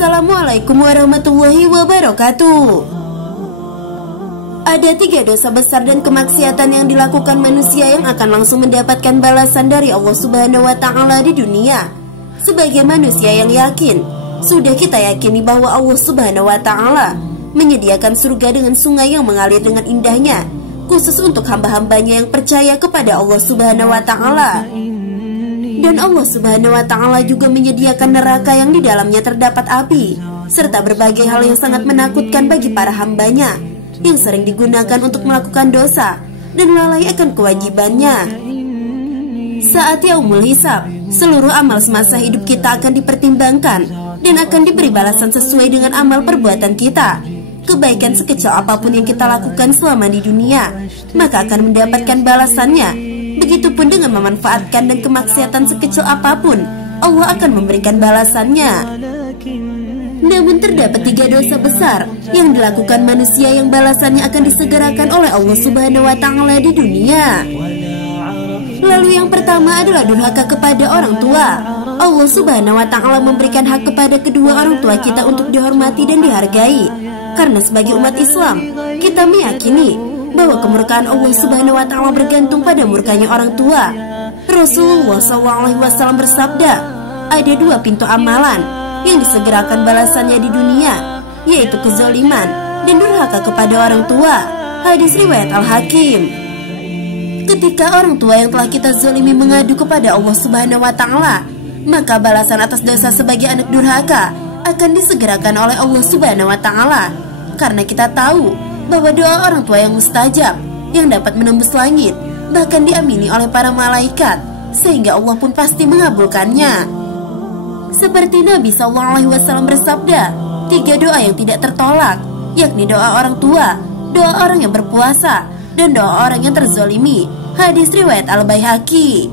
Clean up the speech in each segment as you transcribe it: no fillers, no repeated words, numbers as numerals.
Assalamualaikum warahmatullahi wabarakatuh. Ada 3 dosa besar dan kemaksiatan yang dilakukan manusia yang akan langsung mendapatkan balasan dari Allah Subhanahu wa Ta'ala di dunia. Sebagai manusia yang yakin, sudah kita yakini bahwa Allah Subhanahu wa Ta'ala menyediakan surga dengan sungai yang mengalir dengan indahnya, khusus untuk hamba-hambanya yang percaya kepada Allah Subhanahu wa Ta'ala. Dan Allah Subhanahu wa Ta'ala juga menyediakan neraka yang di dalamnya terdapat api, serta berbagai hal yang sangat menakutkan bagi para hambanya yang sering digunakan untuk melakukan dosa dan lalai akan kewajibannya. Saat yaumul hisab, seluruh amal semasa hidup kita akan dipertimbangkan dan akan diberi balasan sesuai dengan amal perbuatan kita. Kebaikan sekecil apapun yang kita lakukan selama di dunia, maka akan mendapatkan balasannya. Begitupun dengan memanfaatkan dan kemaksiatan sekecil apapun, Allah akan memberikan balasannya. Namun terdapat 3 dosa besar yang dilakukan manusia yang balasannya akan disegerakan oleh Allah Subhanahu wa Ta'ala di dunia. Lalu yang pertama adalah durhaka kepada orang tua. Allah Subhanahu wa Ta'ala memberikan hak kepada kedua orang tua kita untuk dihormati dan dihargai. Karena sebagai umat Islam, kita meyakini bahwa kemurkaan Allah Subhanahu wa Ta'ala bergantung pada murkanya orang tua. Rasulullah SAW bersabda, ada 2 pintu amalan yang disegerakan balasannya di dunia, yaitu kezaliman dan durhaka kepada orang tua. Hadis riwayat Al-Hakim. Ketika orang tua yang telah kita zalimi mengadu kepada Allah Subhanahu wa Ta'ala, maka balasan atas dosa sebagai anak durhaka akan disegerakan oleh Allah Subhanahu wa Ta'ala. Karena kita tahu bahwa doa orang tua yang mustajab, yang dapat menembus langit, bahkan diamini oleh para malaikat, sehingga Allah pun pasti mengabulkannya. Seperti Nabi SAW bersabda, 3 doa yang tidak tertolak, yakni doa orang tua, doa orang yang berpuasa, dan doa orang yang terzolimi. Hadis riwayat Al-Baihaqi.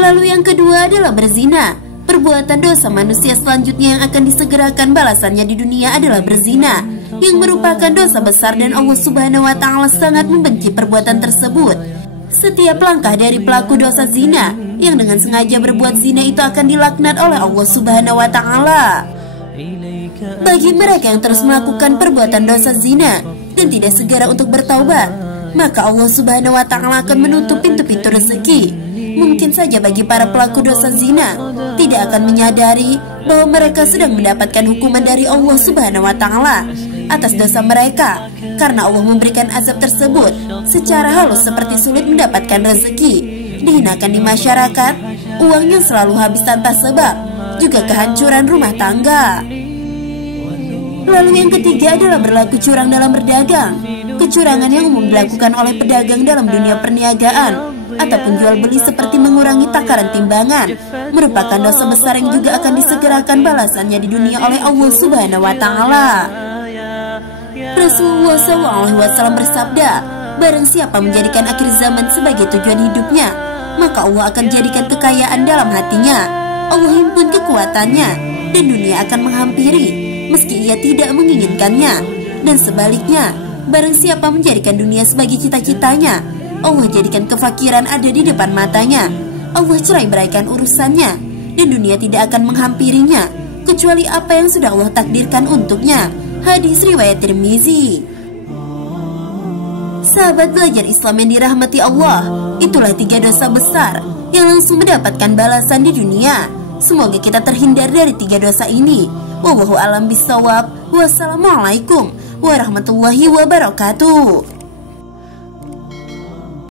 Lalu yang kedua adalah berzina. Perbuatan dosa manusia selanjutnya yang akan disegerakan balasannya di dunia adalah berzina, yang merupakan dosa besar dan Allah Subhanahu wa Ta'ala sangat membenci perbuatan tersebut. Setiap langkah dari pelaku dosa zina yang dengan sengaja berbuat zina itu akan dilaknat oleh Allah Subhanahu wa Ta'ala. Bagi mereka yang terus melakukan perbuatan dosa zina dan tidak segera untuk bertaubat, maka Allah Subhanahu wa Ta'ala akan menutup pintu-pintu rezeki. Mungkin saja bagi para pelaku dosa zina tidak akan menyadari bahwa mereka sedang mendapatkan hukuman dari Allah Subhanahu wa Ta'ala atas dosa mereka, karena Allah memberikan azab tersebut secara halus seperti sulit mendapatkan rezeki, dihinakan di masyarakat, uang yang selalu habis tanpa sebab, juga kehancuran rumah tangga. Lalu yang ketiga adalah berlaku curang dalam berdagang. Kecurangan yang umum dilakukan oleh pedagang dalam dunia perniagaan ataupun jual beli seperti mengurangi takaran timbangan merupakan dosa besar yang juga akan disegerakan balasannya di dunia oleh Allah Subhanahu wa Ta'ala. Rasulullah SAW bersabda, barang siapa menjadikan akhir zaman sebagai tujuan hidupnya, maka Allah akan jadikan kekayaan dalam hatinya. Allah himpun kekuatannya dan dunia akan menghampiri meski ia tidak menginginkannya. Dan sebaliknya, barang siapa menjadikan dunia sebagai cita-citanya, Allah jadikan kefakiran ada di depan matanya. Allah cerai-beraikan urusannya dan dunia tidak akan menghampirinya kecuali apa yang sudah Allah takdirkan untuknya. Hadis riwayat Tirmizi. Sahabat belajar Islam yang dirahmati Allah, itulah 3 dosa besar yang langsung mendapatkan balasan di dunia. Semoga kita terhindar dari 3 dosa ini. Wallahu a'lam bishawab. Wassalamualaikum warahmatullahi wabarakatuh.